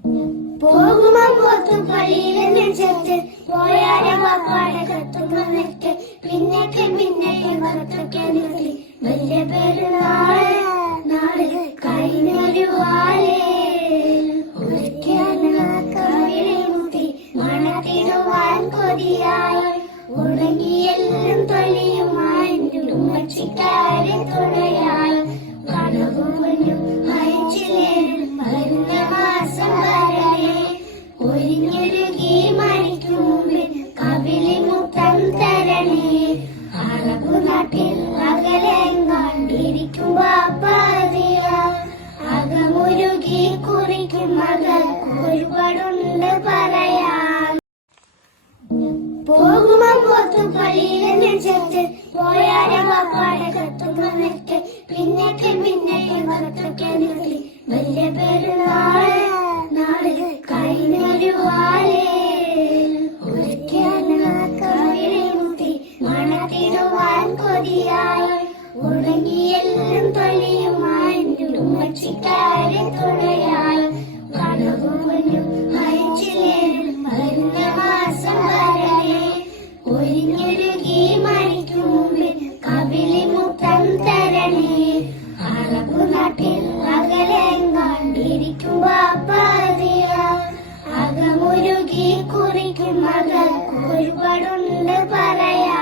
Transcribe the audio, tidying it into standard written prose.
പോകുമ്പോ പോത്തുപള്ളിയിലെ നെഞ്ചത്ത് പോയാരെ വാപ്പാടെ കത്തുന്നിട്ട് പിന്നൊക്കെ കത്തൊക്കെ നിർത്തി വലിയ പെരുന്നാള് നാള് കഴിഞ്ഞൊരു വാലേ കവിളിമുത്തി മണത്തിടുവാൻ കൊതിയായി ഉണങ്ങിയെല്ലാം തൊളിയുമായി ഉമ്മച്ചിക്കാരെ തുണയായി കണവും വരുന്ന മാസം വരെ ഒരിഞ്ഞൊരുകി മണിക്ക് മുമ്പിൽ കവിളി മുത്തം തരണേ അറബു നാട്ടിൽ അകലെങ്ങാണ്ടിരിക്കും ബാപ്പാതിയ അകമുരുകി കുറിക്കും മകൾ ഒരുപാടുണ്ട് പറയാം പോകുമ്പോ പോത്തുപള്ളിയിലെ നെഞ്ചത്ത് പോയാരെ വാപ്പാടെ കത്തുന്നിട്ട് പിന്നൊക്കെ കത്തൊക്കെ നിർത്തി വലിയ പെരുന്നാള് നാള് കഴിഞ്ഞൊരു വാലേ കവിളിമുത്തി മണത്തിടുവാൻ കൊതിയായി ഉണങ്ങിയെല്ലാം തൊളിയുമായി ഉമ്മച്ചിക്കാരെ തുണയായി കണവും വരുന്ന മാസം വരെ ഒരിഞ്ഞൊരുകി മണിക്ക് മുമ്പിൽ കവിളി മുത്തം തരണേ അറബു നാട്ടിൽ അകലെങ്ങാണ്ടിരിക്കും ബാപ്പാതിയ അകമുരുകി കുറിക്കും മകൾ ഒരുപാടുണ്ട് പറയാം.